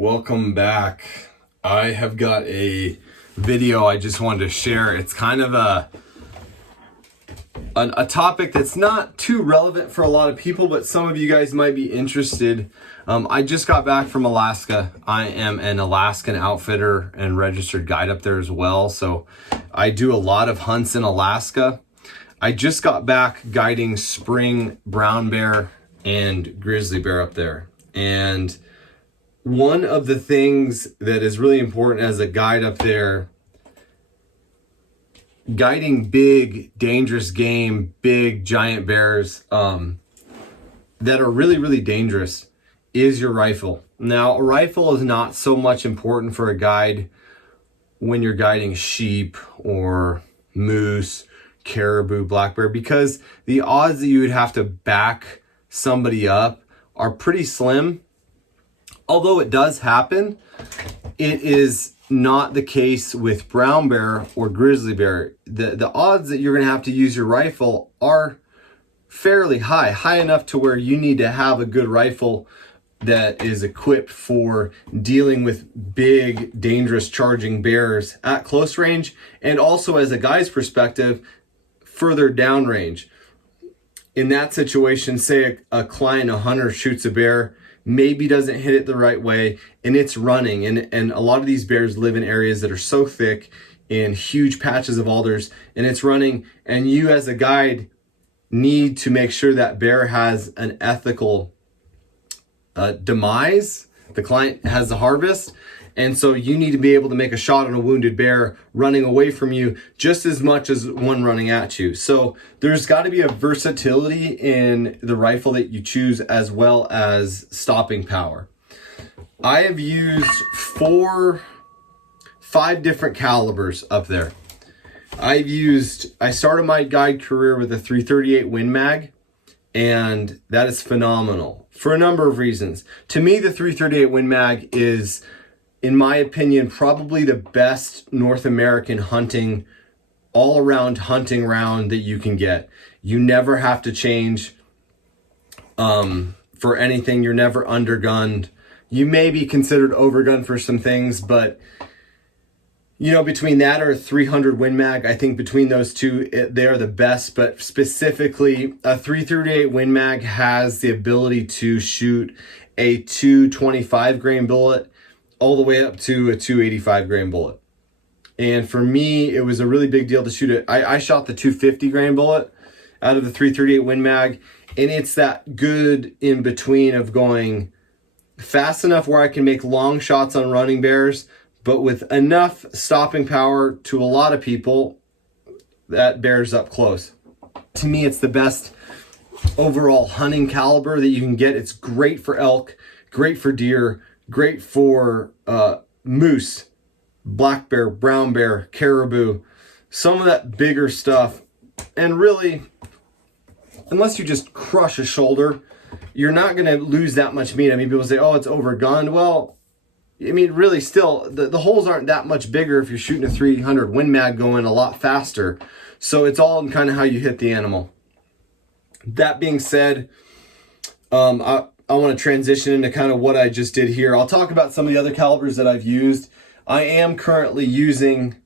Welcome back. I have got a video I just wanted to share. It's kind of a topic that's not too relevant for a lot of people, but some of you guys might be interested. I just got back from Alaska. I am an Alaskan outfitter and registered guide up there as well. So I do a lot of hunts in Alaska. I just got back guiding spring brown bear and grizzly bear up there. And one of the things that is really important as a guide up there, guiding big, dangerous game, big, giant bears that are really, really dangerous, is your rifle. Now, a rifle is not so much important for a guide when you're guiding sheep or moose, caribou, black bear, because the odds that you would have to back somebody up are pretty slim. Although it does happen, it is not the case with brown bear or grizzly bear. The odds that you're going to have to use your rifle are fairly high enough to where you need to have a good rifle that is equipped for dealing with big, dangerous charging bears at close range, and also, as a guy's perspective, further downrange. In that situation, say a client, a hunter, shoots a bear, maybe doesn't hit it the right way, and it's running, and a lot of these bears live in areas that are so thick in huge patches of alders, and it's running, and you as a guide need to make sure that bear has an ethical demise. The client has the harvest, and so you need to be able to make a shot on a wounded bear running away from you just as much as one running at you. So there's got to be a versatility in the rifle that you choose, as well as stopping power. I have used 5 different calibers up there. I started my guide career with a 338 Win Mag, and that is phenomenal for a number of reasons. To me, the 338 Win Mag is, in my opinion, probably the best North American hunting, all-around hunting round that you can get. You never have to change for anything. You're never undergunned. You may be considered overgunned for some things, but you know, between that or a 300 Win Mag, I think between those two, they're the best. But specifically, a 338 Win Mag has the ability to shoot a 225 grain bullet all the way up to a 285 grain bullet. And for me, it was a really big deal to shoot it. I shot the 250 grain bullet out of the 338 Win Mag, and it's that good in between of going fast enough where I can make long shots on running bears, but with enough stopping power to a lot of people that bears up close. To me, it's the best overall hunting caliber that you can get. It's great for elk, great for deer, great for moose, black bear, brown bear, caribou, some of that bigger stuff. And really, unless you just crush a shoulder, you're not going to lose that much meat. I mean, people say, oh, it's overgunned. Well, I mean, really, still, the holes aren't that much bigger if you're shooting a 300 Win Mag going a lot faster. So it's all in kind of how you hit the animal. That being said, I want to transition into kind of what I just did here. I'll talk about some of the other calibers that I've used. I am currently using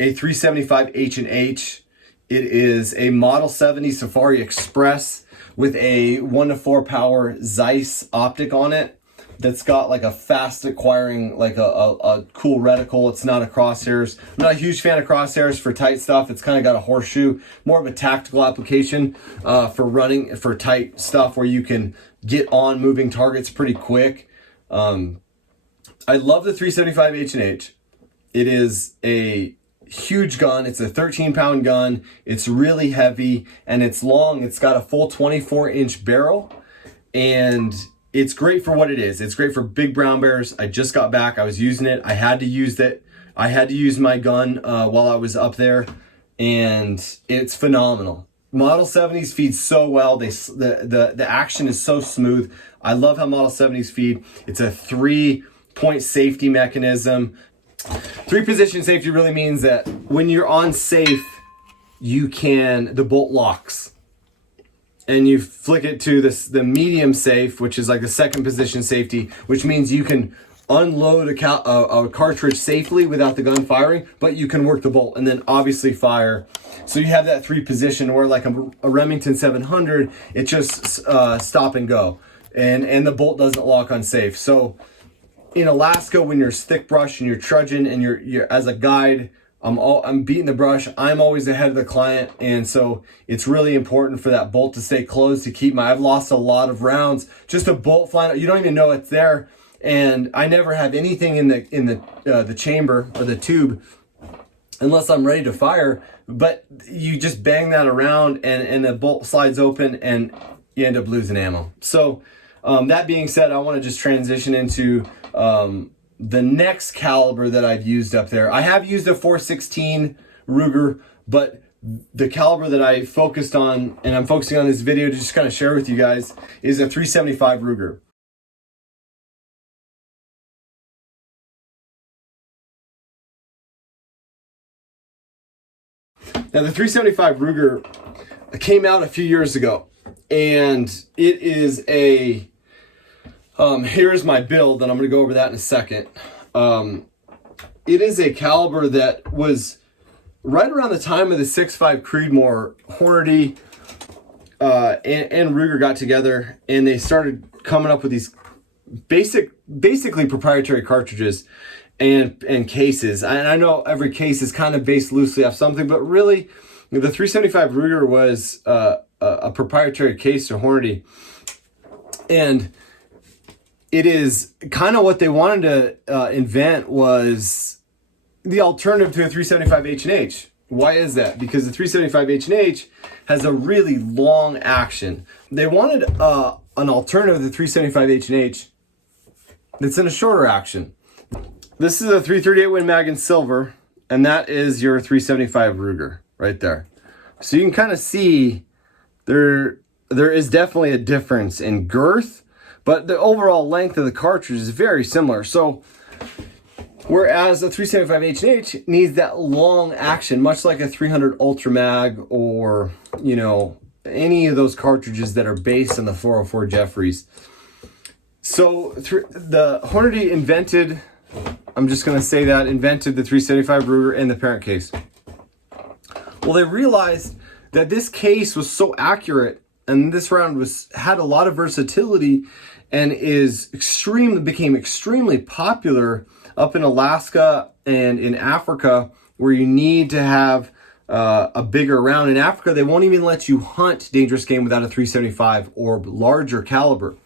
a 375 H&H. It is a Model 70 Safari Express with a 1-to-4 power Zeiss optic on it that's got like a fast acquiring, like a cool reticle. It's not a crosshairs. I'm not a huge fan of crosshairs for tight stuff. It's kind of got a horseshoe, more of a tactical application for running, for tight stuff where you can get on moving targets pretty quick. I love the 375 H&H. It is a huge gun. It's a 13-pound gun. It's really heavy and it's long. It's got a full 24-inch barrel, and it's great for what it is. It's great for big brown bears. I just got back. I was using it. I had to use that. I had to use my gun while I was up there, and it's phenomenal. Model 70s feed so well. The action is so smooth. I love how Model 70s feed. It's a 3-point safety mechanism. 3-position safety really means that when you're on safe, the bolt locks. and you flick it to the medium safe, which is like the second position safety, which means you can unload a cartridge safely without the gun firing, but you can work the bolt and then obviously fire. So you have that 3 position where like a Remington 700, it just stop and go, and the bolt doesn't lock on safe. So in Alaska, when you're thick brush and you're trudging and you're as a guide, I'm beating the brush. I'm always ahead of the client, and so it's really important for that bolt to stay closed to keep I've lost a lot of rounds. Just a bolt flying out, you don't even know it's there, and I never have anything in the chamber or the tube unless I'm ready to fire. But you just bang that around, and the bolt slides open, and you end up losing ammo. So that being said, I want to just transition into the next caliber that I've used up there. I have used a 416 Ruger, but the caliber that I focused on, and I'm focusing on this video to just kind of share with you guys, is a 375 Ruger. Now the 375 Ruger came out a few years ago, and it is a here's my build, and I'm going to go over that in a second. It is a caliber that was right around the time of the 6.5 Creedmoor. Hornady and Ruger got together, and they started coming up with these basically proprietary cartridges and cases. And I know every case is kind of based loosely off something, but really the 375 Ruger was a proprietary case to Hornady, and it is kind of what they wanted to invent was the alternative to a 375 H&H. Why is that? Because the 375 H&H has a really long action. They wanted an alternative to the 375 H&H that's in a shorter action. This is a 338 Win Mag in silver, and that is your 375 Ruger right there. So you can kind of see there is definitely a difference in girth, but the overall length of the cartridge is very similar. So whereas a 375 H&H needs that long action, much like a 300 Ultra Mag, or any of those cartridges that are based on the 404 Jeffries. So the Hornady invented, I'm just going to say that, invented the 375 Ruger and the parent case. Well, they realized that this case was so accurate, and this round had a lot of versatility, and became extremely popular up in Alaska and in Africa, where you need to have a bigger round. In Africa, they won't even let you hunt dangerous game without a 375 or larger caliber.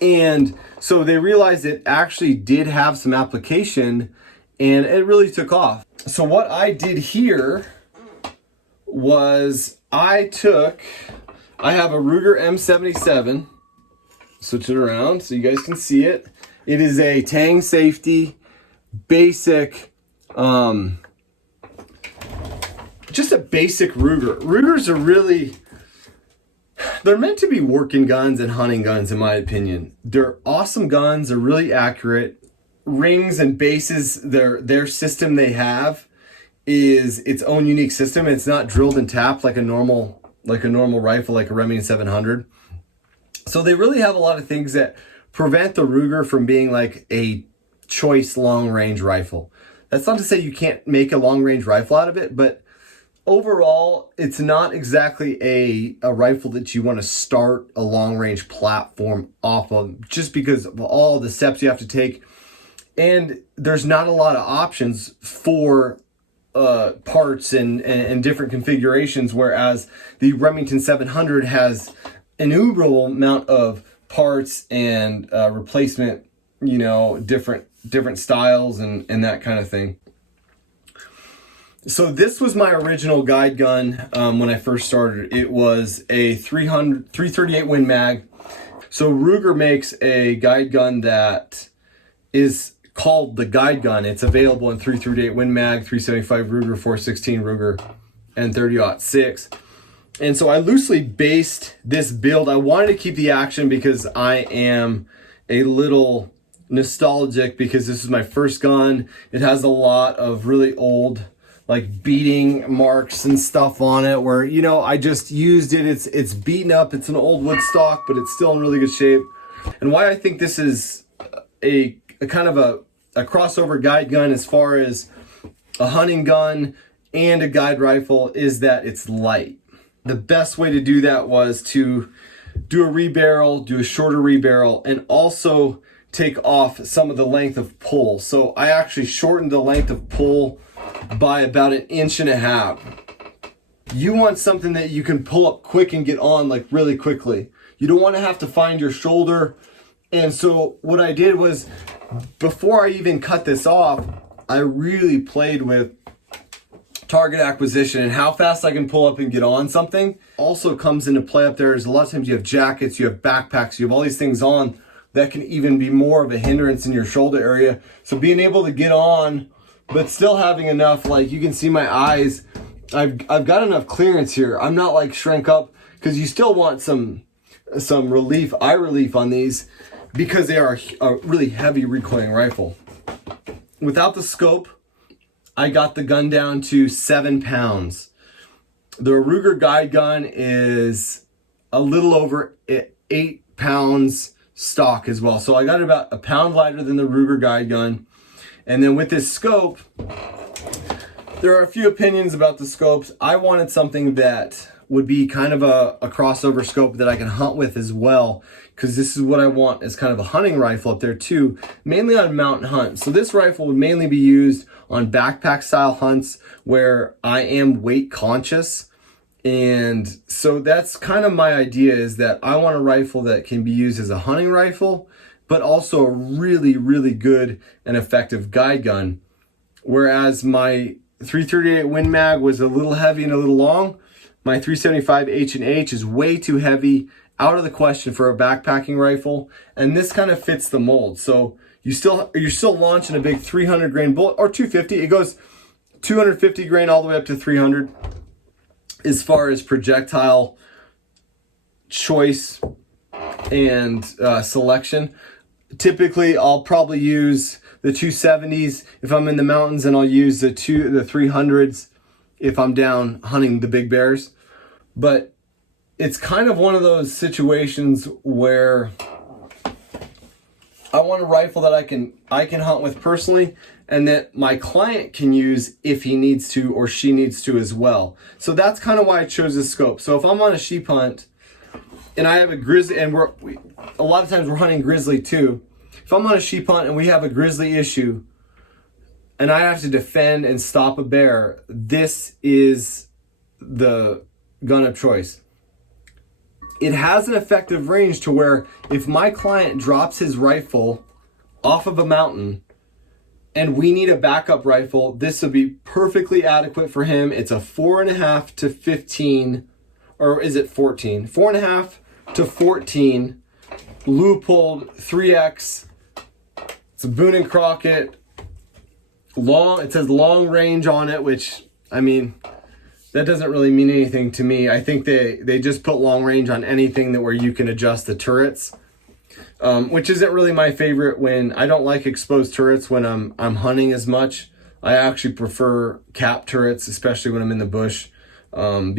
And so they realized it actually did have some application, and it really took off. So what I did here was I have a Ruger M77, switch it around so you guys can see it. It is a Tang Safety basic, just a basic Ruger. Rugers are they're meant to be working guns and hunting guns, in my opinion. They're awesome guns. They're really accurate. Rings and bases, their system they have is its own unique system. It's not drilled and tapped like a normal rifle, like a Remington 700. So they really have a lot of things that prevent the Ruger from being like a choice long-range rifle. That's not to say you can't make a long-range rifle out of it, but overall, it's not exactly a rifle that you want to start a long-range platform off of, just because of all the steps you have to take. And there's not a lot of options for parts and different configurations, whereas the Remington 700 has an innumerable amount of parts and replacement, different styles and that kind of thing. So this was my original guide gun when I first started. It was a 338 Win Mag. So Ruger makes a guide gun that is called the guide gun. It's available in 338 Win Mag, 375 Ruger, 416 Ruger, and 30-06. And so I loosely based this build. I wanted to keep the action because I am a little nostalgic, because this is my first gun. It has a lot of really old like beating marks and stuff on it where, I just used it. It's beaten up. It's an old wood stock, but it's still in really good shape. And why I think this is a a kind of a crossover guide gun as far as a hunting gun and a guide rifle is that it's light. The best way to do that was to do a rebarrel, do a shorter rebarrel, and also take off some of the length of pull. So I actually shortened the length of pull by about 1.5 inches. You want something that you can pull up quick and get on like really quickly. You don't want to have to find your shoulder. And so what I did was, before I even cut this off, I really played with target acquisition and how fast I can pull up and get on something. Also comes into play up there is a lot of times you have jackets, you have backpacks, you have all these things on that can even be more of a hindrance in your shoulder area. So being able to get on, but still having enough, like you can see my eyes, I've got enough clearance here. I'm not like shrink up, because you still want some relief, eye relief on these, because they are a really heavy recoiling rifle. Without the scope, I got the gun down to 7 pounds. The Ruger guide gun is a little over 8 pounds stock as well. So I got it about 1 pound lighter than the Ruger guide gun. And then with this scope, there are a few opinions about the scopes. I wanted something that would be kind of a crossover scope that I can hunt with as well, because this is what I want as kind of a hunting rifle up there too, mainly on mountain hunts. So this rifle would mainly be used on backpack style hunts where I am weight conscious. And so that's kind of my idea, is that I want a rifle that can be used as a hunting rifle, but also a really, really good and effective guide gun. Whereas my 338 Win Mag was a little heavy and a little long, my 375 H&H is way too heavy, out of the question for a backpacking rifle, and this kind of fits the mold. So you're still launching a big 300 grain bullet, or 250. It goes 250 grain all the way up to 300 as far as projectile choice and selection. Typically, I'll probably use the 270s if I'm in the mountains, and I'll use the 300s if I'm down hunting the big bears. But it's kind of one of those situations where I want a rifle that I can hunt with personally, and that my client can use if he needs to or she needs to as well. So that's kind of why I chose this scope. So if I'm on a sheep hunt and I have a grizzly, and a lot of times we're hunting grizzly too. If I'm on a sheep hunt and we have a grizzly issue and I have to defend and stop a bear, this is the gun of choice. It has an effective range to where if my client drops his rifle off of a mountain and we need a backup rifle, this would be perfectly adequate for him. It's a 4.5 to 15, or is it 14? 4.5 to 14 Leupold 3X. It's a Boone and Crockett. It says long range on it, which, I mean, that doesn't really mean anything to me. I think they just put long range on anything where you can adjust the turrets, which isn't really my favorite. When I don't like exposed turrets when I'm hunting as much. I actually prefer cap turrets, especially when I'm in the bush,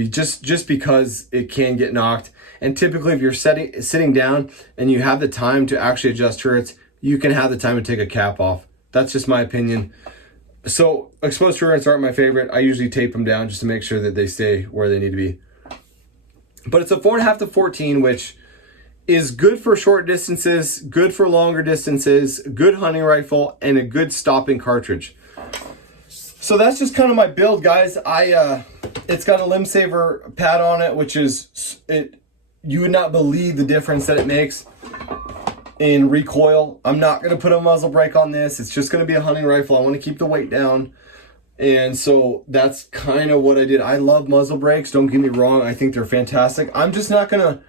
just because it can get knocked. And typically, if you're sitting down and you have the time to actually adjust turrets, you can have the time to take a cap off. That's just my opinion. So exposed turrets aren't my favorite. I usually tape them down just to make sure that they stay where they need to be. But it's a 4.5 to 14, which is good for short distances, good for longer distances, good hunting rifle, and a good stopping cartridge. So that's just kind of my build, guys. It's got a limb saver pad on it, which is you would not believe the difference that it makes in recoil. I'm not going to put a muzzle brake on this. It's just going to be a hunting rifle. I want to keep the weight down. And so that's kind of what I did. I love muzzle brakes. Don't get me wrong. I think they're fantastic. I'm just not going to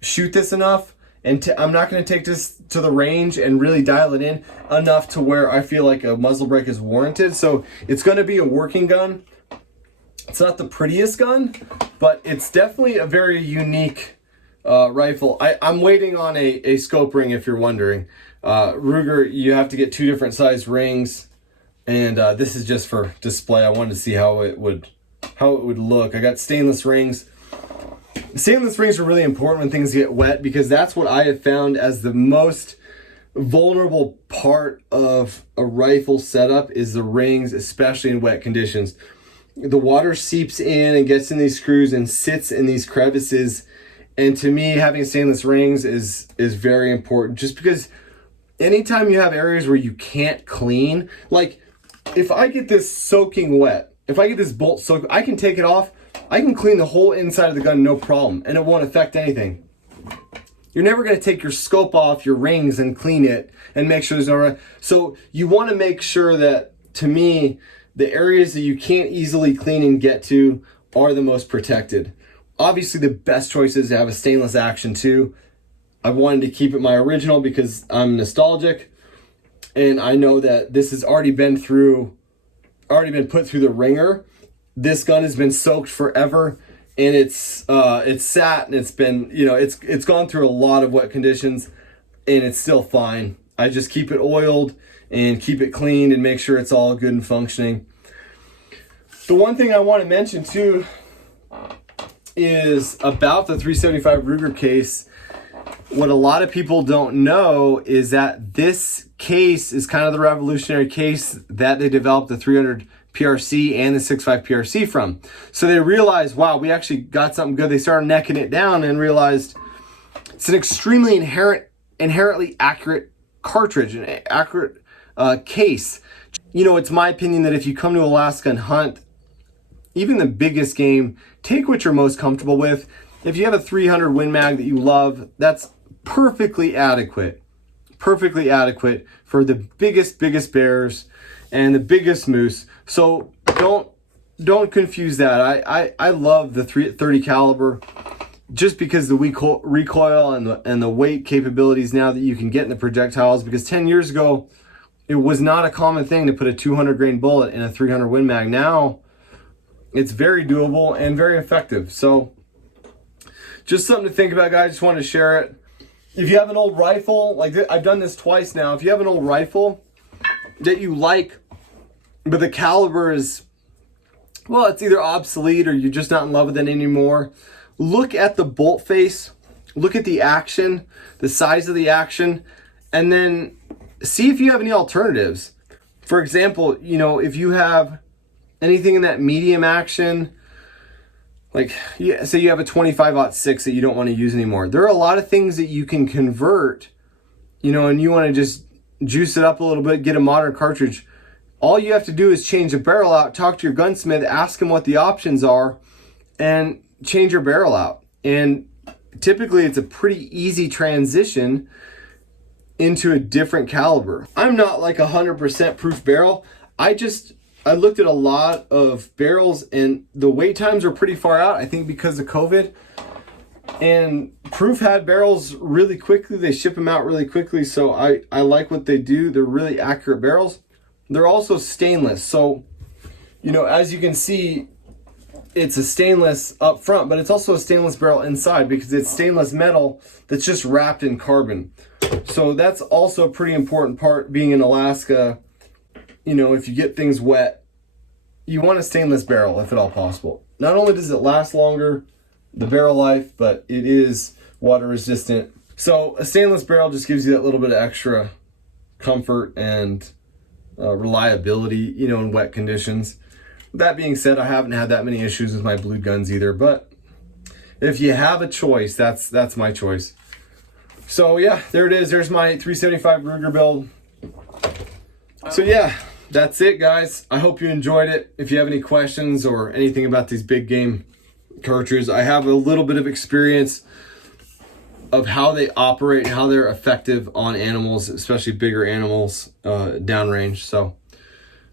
shoot this enough. And I'm not going to take this to the range and really dial it in enough to where I feel like a muzzle brake is warranted. So it's going to be a working gun. It's not the prettiest gun, but it's definitely a very unique rifle. I'm waiting on a scope ring, if you're wondering. Ruger, you have to get 2 different size rings, and this is just for display. I wanted to see how it would look. I got stainless rings. Stainless rings are really important when things get wet, because that's what I have found as the most vulnerable part of a rifle setup is the rings, especially in wet conditions. The water seeps in and gets in these screws and sits in these crevices. And to me, having stainless rings is very important, just because anytime you have areas where you can't clean, like if I get this soaking wet, if I get this bolt soaked, I can take it off. I can clean the whole inside of the gun, no problem, and it won't affect anything. You're never going to take your scope off your rings and clean it and make sure there's no... So you want to make sure that, to me, the areas that you can't easily clean and get to are the most protected. Obviously, the best choice is to have a stainless action too. I wanted to keep it my original because I'm nostalgic, and I know that this has already been put through the ringer. This gun has been soaked forever, and it's sat, and it's been, you know, it's gone through a lot of wet conditions, and it's still fine. I just keep it oiled and keep it cleaned and make sure it's all good and functioning. The one thing I want to mention too is about the 375 Ruger case. What a lot of people don't know is that this case is kind of the revolutionary case that they developed the 300 PRC and the 6.5 PRC from. So they realized, wow, we actually got something good. They started necking it down and realized it's an extremely inherently accurate cartridge, an accurate case. You know, it's my opinion that if you come to Alaska and hunt, even the biggest game, take what you're most comfortable with. If you have a 300 Win Mag that you love, that's perfectly adequate for the biggest bears and the biggest moose. So don't confuse that. I love the 30 caliber just because the recoil and the weight capabilities now that you can get in the projectiles, because 10 years ago it was not a common thing to put a 200 grain bullet in a 300 Win Mag. Now it's very doable and very effective. So just something to think about, guys. Just wanted to share it. If you have an old rifle, like I've done this twice now. If you have an old rifle that you like, but the caliber is, well, it's either obsolete or you're just not in love with it anymore, look at the bolt face, look at the action, the size of the action, and then see if you have any alternatives. For example, you know, if you have anything in that medium action, like say you have a 25-06 that you don't want to use anymore, there are a lot of things that you can convert, you know, and you want to just juice it up a little bit, get a modern cartridge. All you have to do is change the barrel out, talk to your gunsmith, ask him what the options are, and change your barrel out. And typically it's a pretty easy transition into a different caliber. I'm not like 100% proof barrel. I looked at a lot of barrels and the wait times are pretty far out, I think because of COVID. And Proof had barrels really quickly. They ship them out really quickly. So I like what they do. They're really accurate barrels. They're also stainless. So, you know, as you can see, it's a stainless up front, but it's also a stainless barrel inside because it's stainless metal that's just wrapped in carbon. So that's also a pretty important part being in Alaska. You know, if you get things wet, you want a stainless barrel if at all possible. Not only does it last longer, the barrel life, but it is water resistant. So a stainless barrel just gives you that little bit of extra comfort and reliability, you know, in wet conditions. That being said, I haven't had that many issues with my blued guns either, but if you have a choice, that's my choice. So yeah, there it is. There's my 375 Ruger build. So yeah, that's it, guys. I hope you enjoyed it. If you have any questions or anything about these big game cartridges, I have a little bit of experience of how they operate and how they're effective on animals, especially bigger animals downrange. So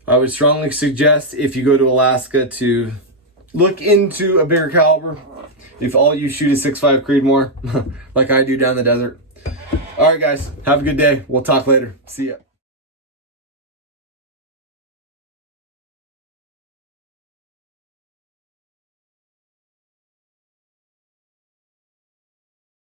I would strongly suggest, if you go to Alaska, to look into a bigger caliber if all you shoot is 6.5 Creedmoor like I do down the desert. All right, guys, have a good day. We'll talk later. See ya.